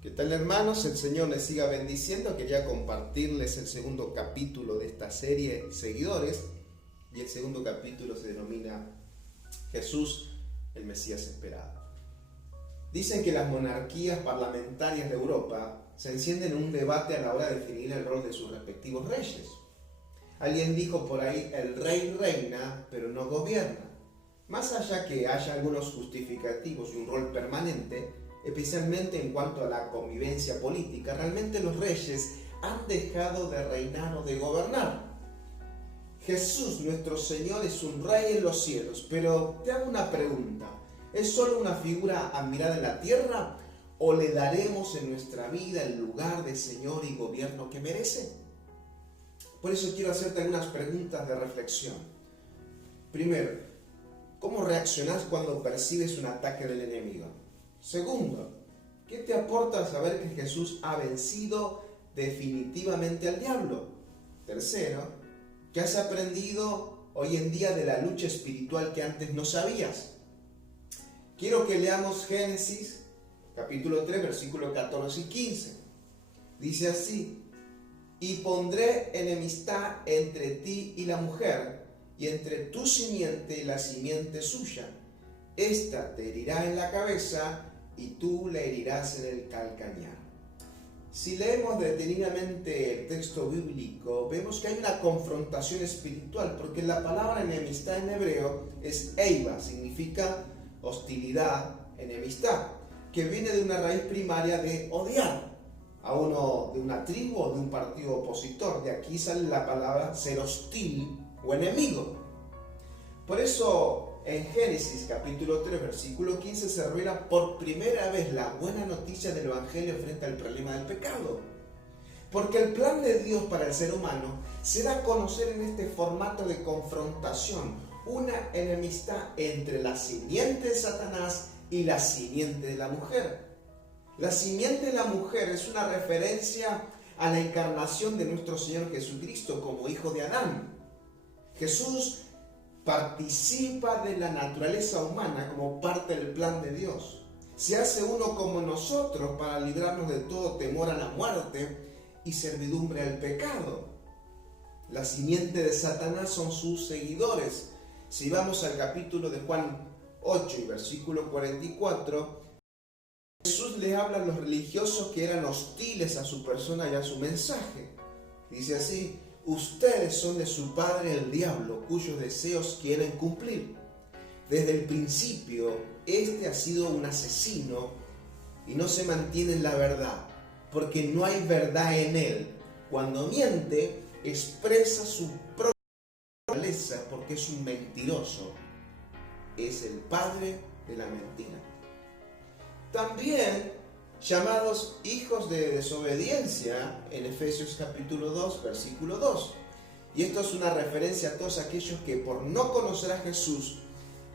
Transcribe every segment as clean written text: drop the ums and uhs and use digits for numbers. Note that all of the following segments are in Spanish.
¿Qué tal, hermanos? El Señor les siga bendiciendo. Quería compartirles el segundo capítulo de esta serie, Seguidores, y el segundo capítulo se denomina Jesús, el Mesías esperado. Dicen que las monarquías parlamentarias de Europa se encienden en un debate a la hora de definir el rol de sus respectivos reyes. Alguien dijo por ahí, el rey reina, pero no gobierna. Más allá que haya algunos justificativos y un rol permanente, especialmente en cuanto a la convivencia política, realmente los reyes han dejado de reinar o de gobernar. Jesús, nuestro Señor, es un rey en los cielos, pero te hago una pregunta. ¿Es solo una figura admirada en la tierra o le daremos en nuestra vida el lugar de Señor y gobierno que merece? Por eso quiero hacerte algunas preguntas de reflexión. Primero, ¿cómo reaccionás cuando percibes un ataque del enemigo? Segundo, ¿qué te aporta saber que Jesús ha vencido definitivamente al diablo? Tercero, ¿qué has aprendido hoy en día de la lucha espiritual que antes no sabías? Quiero que leamos Génesis capítulo 3, versículos 14 y 15. Dice así: y pondré enemistad entre ti y la mujer, y entre tu simiente y la simiente suya. Esta te herirá en la cabeza, y tú le herirás en el calcañar. Si leemos detenidamente el texto bíblico, vemos que hay una confrontación espiritual, porque la palabra enemistad en hebreo es eiva, significa hostilidad, enemistad, que viene de una raíz primaria de odiar a uno de una tribu o de un partido opositor. De aquí sale la palabra ser hostil o enemigo. Por eso en Génesis capítulo 3 versículo 15 se revela por primera vez la buena noticia del Evangelio frente al problema del pecado. Porque el plan de Dios para el ser humano se da a conocer en este formato de confrontación, una enemistad entre la simiente de Satanás y la simiente de la mujer. La simiente de la mujer es una referencia a la encarnación de nuestro Señor Jesucristo como hijo de Adán. Jesús participa de la naturaleza humana como parte del plan de Dios. Se hace uno como nosotros para librarnos de todo temor a la muerte y servidumbre al pecado. La simiente de Satanás son sus seguidores. Si vamos al capítulo de Juan 8 y versículo 44, Jesús le habla a los religiosos que eran hostiles a su persona y a su mensaje. Dice así: ustedes son de su padre el diablo, cuyos deseos quieren cumplir. Desde el principio, este ha sido un asesino y no se mantiene en la verdad, porque no hay verdad en él. Cuando miente, expresa su propia naturaleza porque es un mentiroso. Es el padre de la mentira. También llamados hijos de desobediencia en Efesios capítulo 2, versículo 2. Y esto es una referencia a todos aquellos que por no conocer a Jesús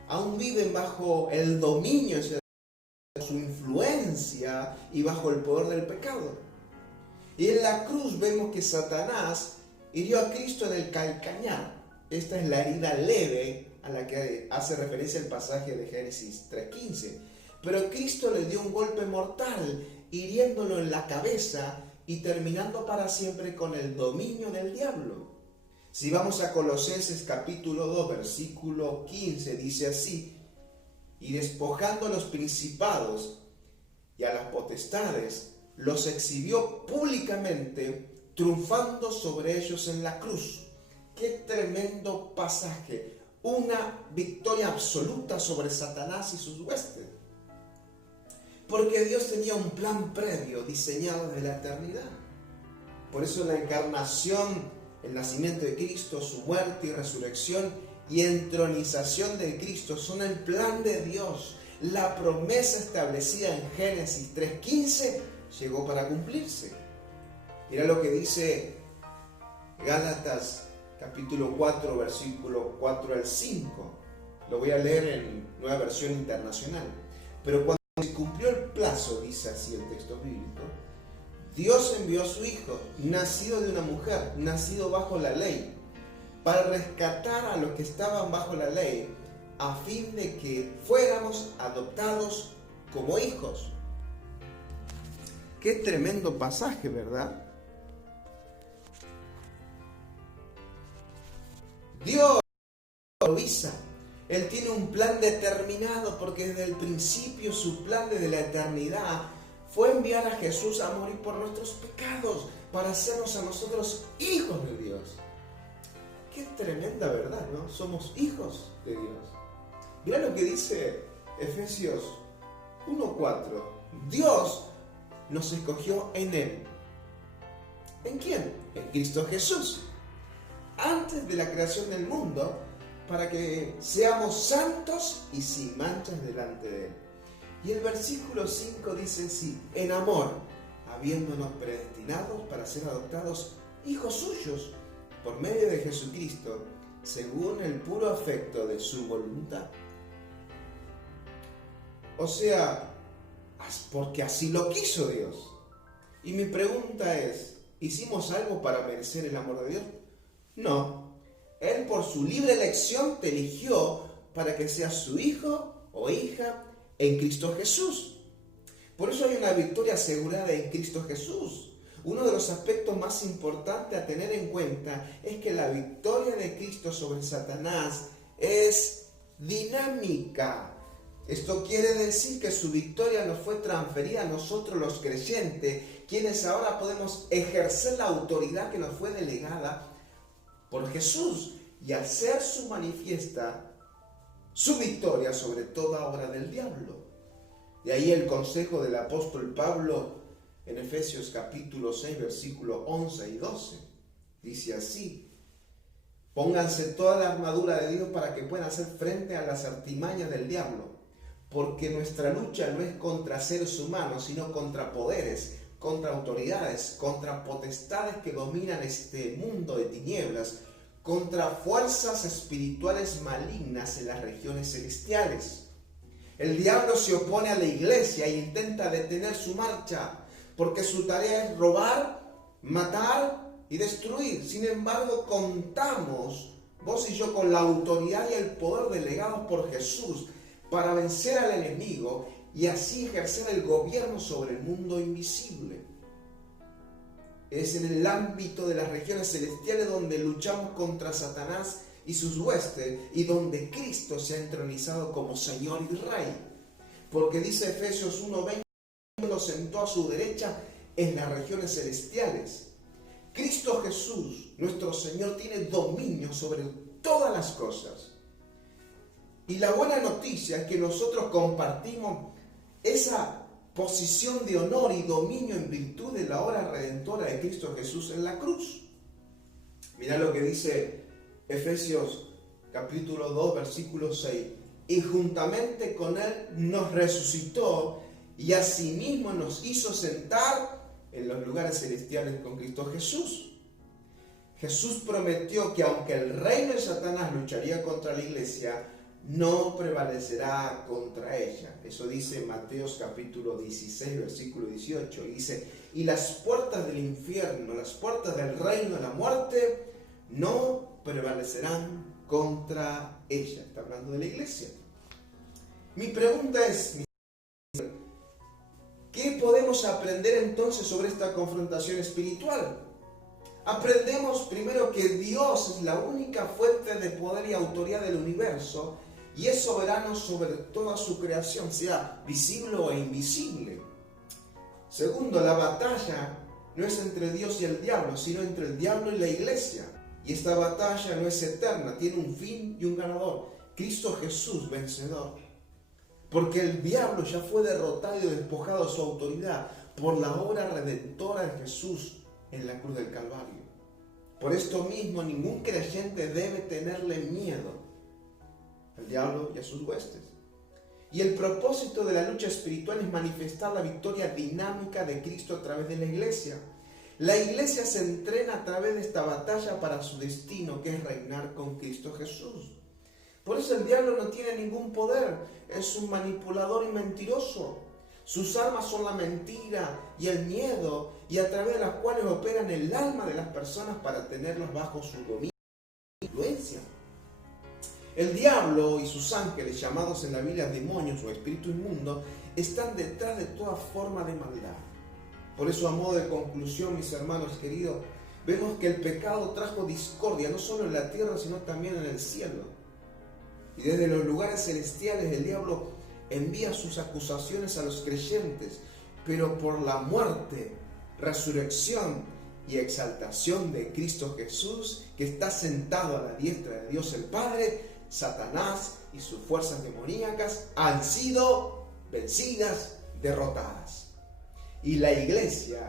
aún viven bajo el dominio, su influencia y bajo el poder del pecado. Y en la cruz vemos que Satanás hirió a Cristo en el calcañar. Esta es la herida leve a la que hace referencia el pasaje de Génesis 3:15. Pero Cristo le dio un golpe mortal, hiriéndolo en la cabeza y terminando para siempre con el dominio del diablo. Si vamos a Colosenses capítulo 2, versículo 15, dice así: y despojando a los principados y a las potestades, los exhibió públicamente, triunfando sobre ellos en la cruz. ¡Qué tremendo pasaje! Una victoria absoluta sobre Satanás y sus huestes. Porque Dios tenía un plan previo diseñado desde la eternidad. Por eso la encarnación, el nacimiento de Cristo, su muerte y resurrección y entronización de Cristo son el plan de Dios. La promesa establecida en Génesis 3:15 llegó para cumplirse. Mira lo que dice Gálatas capítulo 4, versículo 4 al 5. Lo voy a leer en Nueva Versión Internacional. Pero cuando se cumplió el plazo, dice así el texto bíblico, Dios envió a su Hijo, nacido de una mujer, nacido bajo la ley, para rescatar a los que estaban bajo la ley, a fin de que fuéramos adoptados como hijos. Qué tremendo pasaje, ¿verdad? Dios improvisa. Él tiene un plan determinado porque desde el principio su plan desde la eternidad fue enviar a Jesús a morir por nuestros pecados para hacernos a nosotros hijos de Dios. Qué tremenda verdad, ¿no? Somos hijos de Dios. Mirá lo que dice Efesios 1:4. Dios nos escogió en Él. ¿En quién? En Cristo Jesús. Antes de la creación del mundo, para que seamos santos y sin manchas delante de Él. Y el versículo 5 dice así: en amor, habiéndonos predestinados para ser adoptados hijos suyos por medio de Jesucristo, según el puro afecto de su voluntad. O sea, porque así lo quiso Dios. Y mi pregunta es, ¿hicimos algo para merecer el amor de Dios? No. Él por su libre elección te eligió para que seas su hijo o hija en Cristo Jesús. Por eso hay una victoria asegurada en Cristo Jesús. Uno de los aspectos más importantes a tener en cuenta es que la victoria de Cristo sobre Satanás es dinámica. Esto quiere decir que su victoria nos fue transferida a nosotros los creyentes, quienes ahora podemos ejercer la autoridad que nos fue delegada por Jesús y hacer su manifiesta su victoria sobre toda obra del diablo. De ahí el consejo del apóstol Pablo en Efesios capítulo 6, versículos 11 y 12. Dice así: pónganse toda la armadura de Dios para que puedan hacer frente a las artimañas del diablo, porque nuestra lucha no es contra seres humanos, sino contra poderes, contra autoridades, contra potestades que dominan este mundo de tinieblas, contra fuerzas espirituales malignas en las regiones celestiales. El diablo se opone a la iglesia e intenta detener su marcha, porque su tarea es robar, matar y destruir. Sin embargo, contamos, vos y yo, con la autoridad y el poder delegados por Jesús para vencer al enemigo y así ejercer el gobierno sobre el mundo invisible. Es en el ámbito de las regiones celestiales donde luchamos contra Satanás y sus huestes y donde Cristo se ha entronizado como Señor y Rey. Porque dice Efesios 1:20, lo sentó a su derecha en las regiones celestiales. Cristo Jesús, nuestro Señor, tiene dominio sobre todas las cosas. Y la buena noticia es que nosotros compartimos esa posición de honor y dominio en virtud de la obra redentora de Cristo Jesús en la cruz. Mirá lo que dice Efesios capítulo 2, versículo 6. Y juntamente con Él nos resucitó y asimismo nos hizo sentar en los lugares celestiales con Cristo Jesús. Jesús prometió que aunque el reino de Satanás lucharía contra la iglesia, no prevalecerá contra ella. Eso dice Mateo capítulo 16, versículo 18. Y dice: y las puertas del infierno, las puertas del reino de la muerte, no prevalecerán contra ella. Está hablando de la iglesia. Mi pregunta es: ¿qué podemos aprender entonces sobre esta confrontación espiritual? Aprendemos primero que Dios es la única fuente de poder y autoridad del universo y es soberano sobre toda su creación, sea visible o invisible. Segundo, la batalla no es entre Dios y el diablo, sino entre el diablo y la iglesia. Y esta batalla no es eterna, tiene un fin y un ganador: Cristo Jesús vencedor. Porque el diablo ya fue derrotado y despojado de su autoridad por la obra redentora de Jesús en la cruz del Calvario. Por esto mismo, ningún creyente debe tenerle miedo al diablo y a sus huestes. Y el propósito de la lucha espiritual es manifestar la victoria dinámica de Cristo a través de la iglesia. La iglesia se entrena a través de esta batalla para su destino, que es reinar con Cristo Jesús. Por eso el diablo no tiene ningún poder, es un manipulador y mentiroso. Sus armas son la mentira y el miedo, y a través de las cuales operan el alma de las personas para tenerlos bajo su dominio y influencia. El diablo y sus ángeles, llamados en la Biblia demonios o espíritu inmundo, están detrás de toda forma de maldad. Por eso, a modo de conclusión, mis hermanos queridos, vemos que el pecado trajo discordia, no solo en la tierra, sino también en el cielo. Y desde los lugares celestiales el diablo envía sus acusaciones a los creyentes, pero por la muerte, resurrección y exaltación de Cristo Jesús, que está sentado a la diestra de Dios el Padre, Satanás y sus fuerzas demoníacas han sido vencidas, derrotadas. Y la iglesia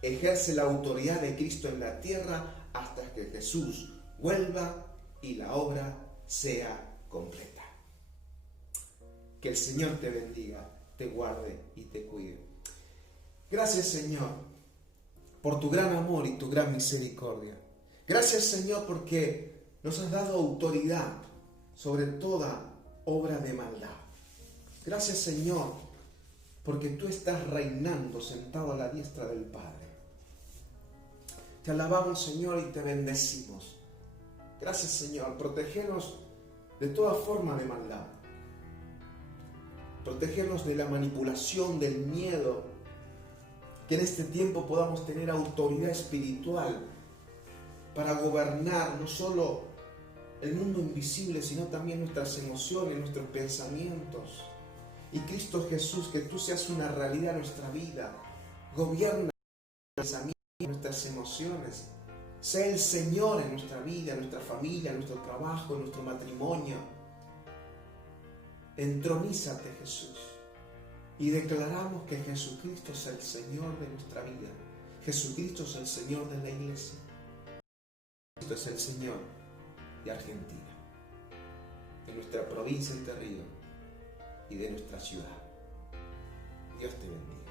ejerce la autoridad de Cristo en la tierra hasta que Jesús vuelva y la obra sea completa. Que el Señor te bendiga, te guarde y te cuide. Gracias, Señor, por tu gran amor y tu gran misericordia. Gracias, Señor, porque nos has dado autoridad sobre toda obra de maldad. Gracias, Señor, porque tú estás reinando sentado a la diestra del Padre. Te alabamos, Señor, y te bendecimos. Gracias, Señor. Protégenos de toda forma de maldad. Protégenos de la manipulación, del miedo. Que en este tiempo podamos tener autoridad espiritual para gobernar no solo el mundo invisible, sino también nuestras emociones, nuestros pensamientos. Y Cristo Jesús, que tú seas una realidad en nuestra vida. Gobierna nuestros pensamientos, nuestras emociones. Sé el Señor en nuestra vida, en nuestra familia, en nuestro trabajo, en nuestro matrimonio. Entronízate, Jesús. Y declaramos que Jesucristo es el Señor de nuestra vida. Jesucristo es el Señor de la iglesia. Cristo es el Señor de Argentina, de nuestra provincia Entre Ríos y de nuestra ciudad. Dios te bendiga.